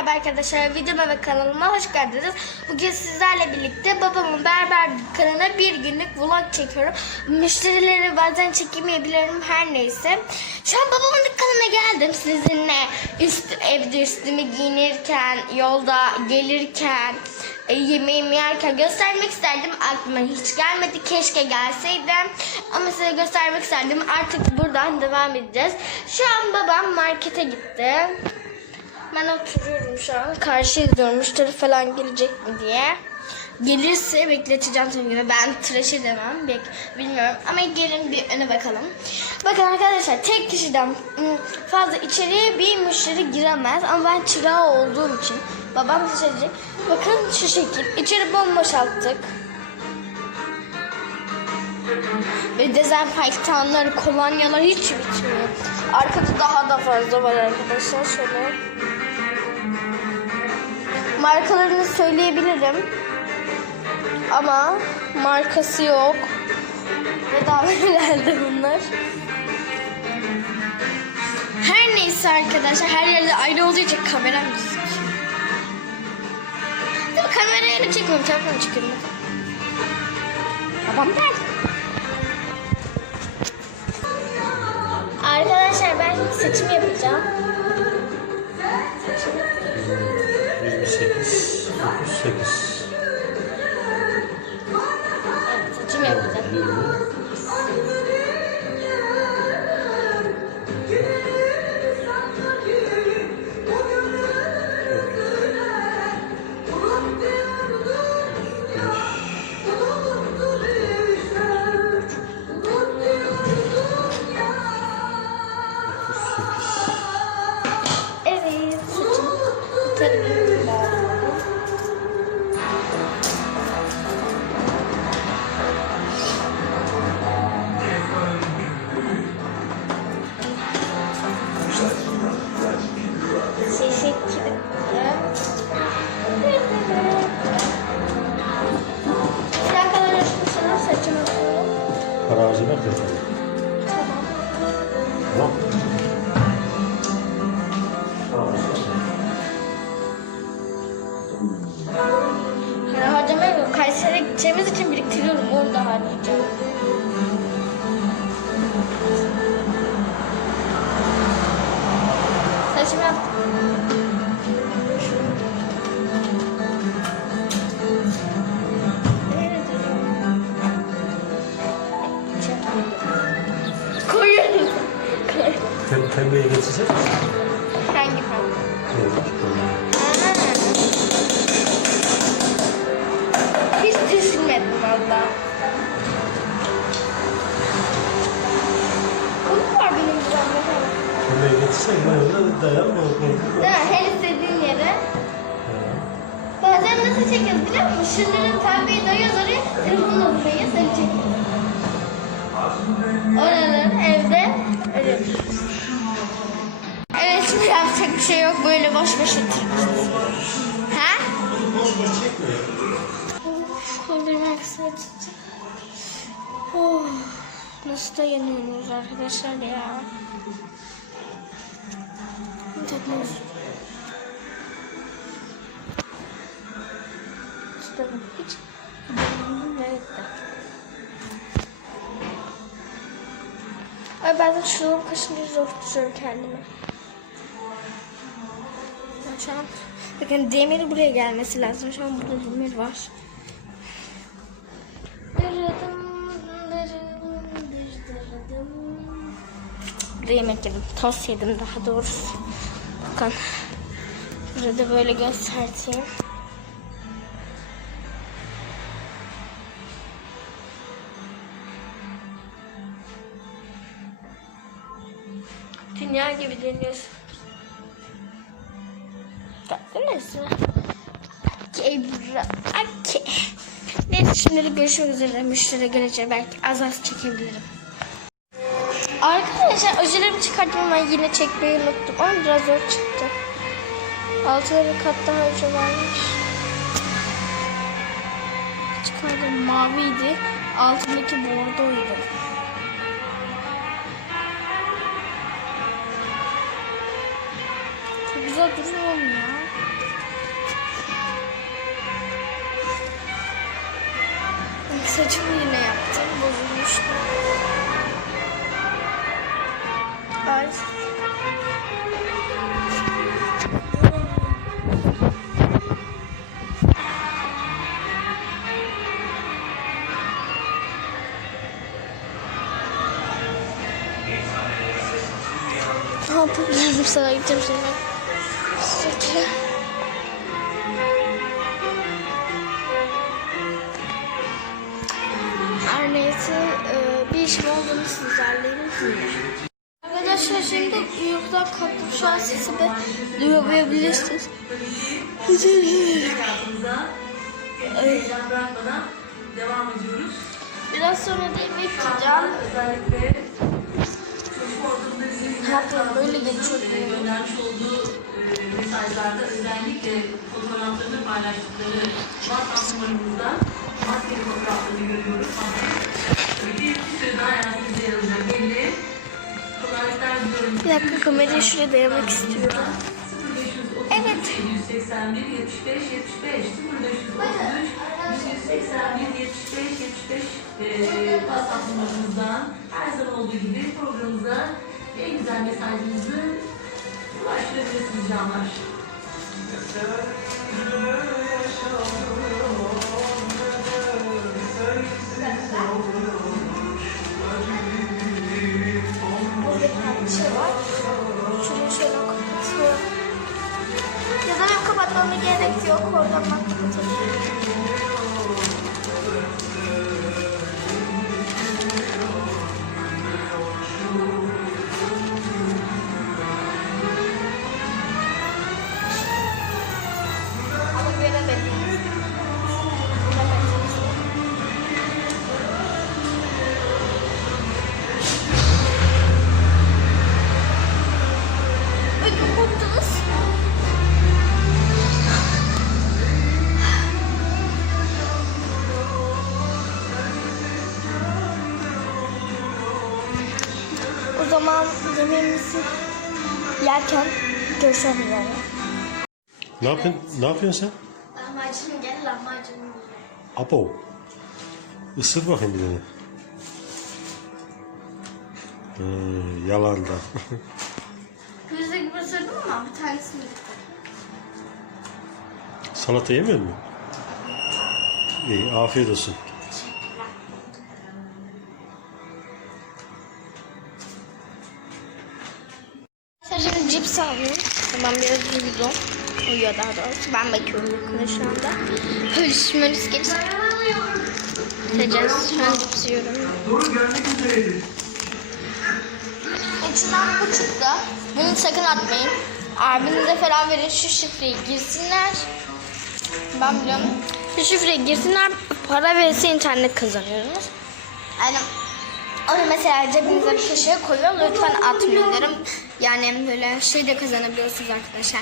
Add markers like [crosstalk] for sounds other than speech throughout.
Merhaba arkadaşlar, videoma ve kanalıma hoş geldiniz. Bugün sizlerle birlikte babamın berber dükkanına bir günlük vlog çekiyorum. Müşterileri bazen çekemeyebilirim her neyse. Şu an babamın dükkanına geldim sizinle. Üst, evde üstümü giyinirken, yolda gelirken, e, yemeğimi yerken göstermek isterdim. Aklıma hiç gelmedi. Keşke gelseydim. Ama size göstermek isterdim. Artık buradan devam edeceğiz. Şu an babam markete gitti. Ben oturuyorum şu an. Karşı izliyorum. Müşteri falan gelecek mi diye. Gelirse bekleteceğim tabii ki. Ben tıraş edemem. Bek bilmiyorum. Ama gelin bir öne bakalım. Bakın arkadaşlar tek kişiden ım, fazla içeriye bir müşteri giremez. Ama ben çırağı olduğum için babam tıraş edecek. Bakın şu şekil. İçeri bomboş attık. Ve dezenfektanlar, kolonyalar hiç bitmiyor. Arkada daha da fazla var arkadaşlar. Şöyle. Markalarını söyleyebilirim. Ama markası yok. Bedava [laughs] geldi bunlar. Her neyse arkadaşlar her yerde ayrı olduğu için kameram gözüküyor. Değil mi? Kamerayı öyle çekmiyorum. Telefonu çekiyorum. Babam geldi. Arkadaşlar ben saçımı yapacağım. 18 이런 건도 아니죠. 잠시만. 대부분 얘기했지? 향기 방. Tembeye geçecek ben öyle dayan mı? Değil mi? Her istediğin yere. Bazen nasıl çekiyoruz biliyor musun? Şunların pembeyi dayıyoruz oraya, telefonla buraya seni çekiyoruz. Oraları evde öyle. Evet şimdi yapacak bir şey yok. Böyle boş boş oturuyoruz. Ha? Of, kollarım aksine tuttu. Oh, nasıl dayanıyorsunuz arkadaşlar ya? Teknoloji. Tutalım hiç. Evet de. Ay bazen şururum kaşınca zor tutuyorum kendimi. Şu an bakın demir buraya gelmesi lazım. Şu an burada demir var. Burada yemek yedim. Tost yedim daha doğrusu. Bakın. Burada böyle göstereyim. Dünya gibi dönüyorsun. Gördünüz mü? Gebra. Aki. Neyse şimdilik görüşmek üzere. Müşteri gelecek. Belki az az çekebilirim. Arkadaşlar ojelerimi çıkarttım ama yine çekmeyi unuttum. Ama biraz zor çıktı. Altına bir kat daha oje varmış. Çıkardım maviydi. Altındaki bordoydu. Çok güzel duruyor mu ya? Saçım yine. Ay. Ne yapabilirim sana gideceğim şimdi. Sürekli. Her neyse bir işim olduğunu sizlerle Arkadaşlar şimdi uyuktan an sesi de duyabilirsiniz. Biraz sonra da yemek yiyeceğim. Özellikle yapayım böyle geçiyor. göndermiş olduğu e, mesajlarda özellikle fotoğraflarını paylaştıkları WhatsApp numaramızdan maskeli fotoğraflarını görüyoruz. Bir süre daha hayatımızda yer alacak. Bir dakika kamerayı şuraya dayamak istiyorum. 0533 Evet. 781 75 75 0533 181 75 75 eee WhatsApp numaramızdan her zaman olduğu gibi programımıza en güzel mesajınızı ulaştırabilirsiniz canlar. Burada bir şey var. Şurayı şöyle kapatıyorum. Ya da benim kapatmama gerek yok. Oradan ben. Yemeğimizi yerken görüşmek üzere. Ne yapıyorsun, ne yapıyorsun sen? Lahmacun gel lahmacun. Apo. Isır bakayım bir tane. Ee, yalan da. [laughs] Yüzde gibi ısırdım ama bir tanesini Salata yemiyor musun? İyi, afiyet olsun. Uyudum. Uyuyor daha doğrusu. Ben bakıyorum uykuna şu anda. Polis polis gelirse. Gideceğiz. Şu an yiyorum. Doğru. İçinden bu çıktı. Bunu sakın atmayın. Abinize falan verin şu şifreyi girsinler. Ben biliyorum. Şu şifreyi girsinler. Para verirse internet kazanıyorsunuz. Yani onu mesela cebinize bir köşeye koyuyor. Lütfen atmayın derim. Yani böyle şey de kazanabiliyorsunuz arkadaşlar.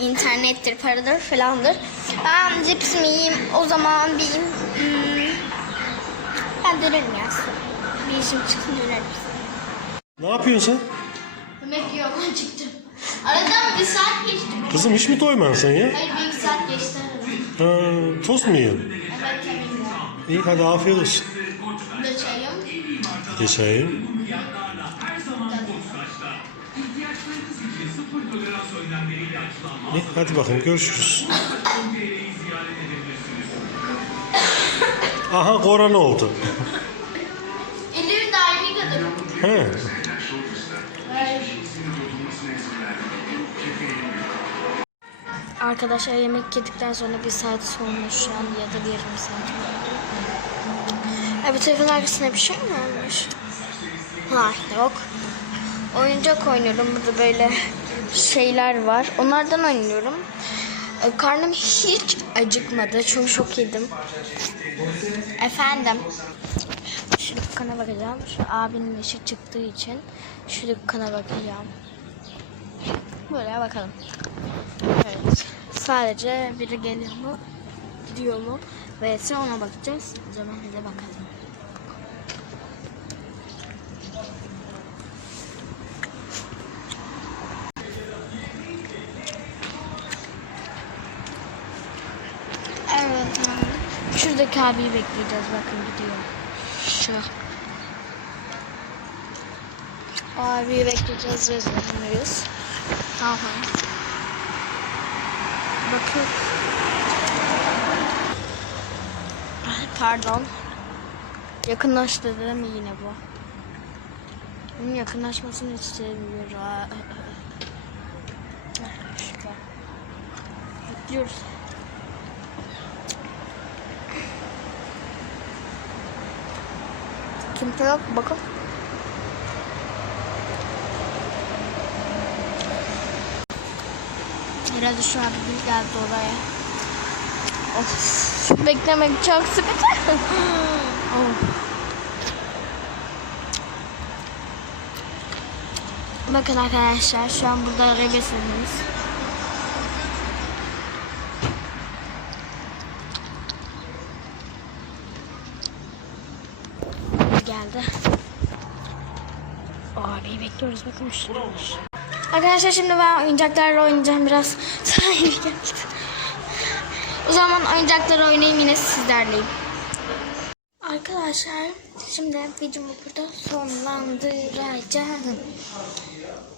İnternettir, paradır falandır. Ben cips mi yiyeyim o zaman bir hmm, ben dönerim ya. Bir işim çıksın dönerim. Ne yapıyorsun sen? Yemek yiyorum çıktım. Aradan bir saat geçti. Kızım hiç mi doymadın sen ya? Hayır bir iki saat geçti aradan. Ha, tost mu yiyorsun? Evet yemeğim var. İyi hadi afiyet olsun. Geçeyim. İyi hadi bakın görüşürüz. Aha korona oldu. Elleri de aynı kadar. He. Arkadaşlar yemek yedikten sonra bir saat sonra şu an ya da bir yarım saat oldu. E, bu telefonun arkasında bir şey mi olmuş? Hayır yok. Oyuncak oynuyorum. Burada böyle şeyler var. Onlardan oynuyorum. E, Karnım hiç acıkmadı. Çünkü çok yedim. Efendim. Şu dükkana bakacağım. Şu abinin işi çıktığı için şu dükkana bakacağım. Böyle bakalım. Evet. Sadece biri geliyor mu? Gidiyor mu? Ve ona bakacağız. O zaman bize bakalım. Evet. Şuradaki abiyi bekleyeceğiz. Bakın gidiyor. Şu. O abiyi bekleyeceğiz. Yazıyoruz. Tamam. Bakın. Pardon. Yakınlaştı değil mi yine bu? Bunun yakınlaşmasını Şükür. Bekliyoruz. Kimse yok bakın. Herhalde şu abi bir geldi oraya. Of, beklemek çok sıkıcı. [laughs] of. Bakın arkadaşlar şu an burada arabasındayız. Geldi. Abi bekliyoruz bakın şu Arkadaşlar şimdi ben oyuncaklarla oynayacağım biraz. [laughs] Sahibi geldi. O zaman oyuncakları oynayayım yine sizlerleyim. Arkadaşlar şimdi videomu burada sonlandıracağım.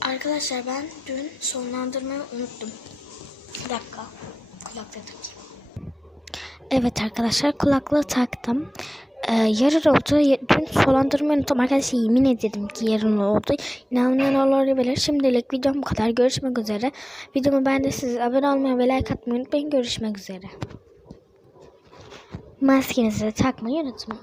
Arkadaşlar ben dün sonlandırmayı unuttum. Bir dakika. Kulaklığı takayım. Evet arkadaşlar kulaklığı taktım. Ee, yarın oldu. Dün sonlandırmayı unuttum. Arkadaşlar yemin ederim ki yarın oldu. İnanmayan olabilir. Şimdilik videom bu kadar. Görüşmek üzere. Videomu beğendiyseniz abone olmayı ve like atmayı unutmayın. Görüşmek üzere. Maskenizi takmayı unutmayın.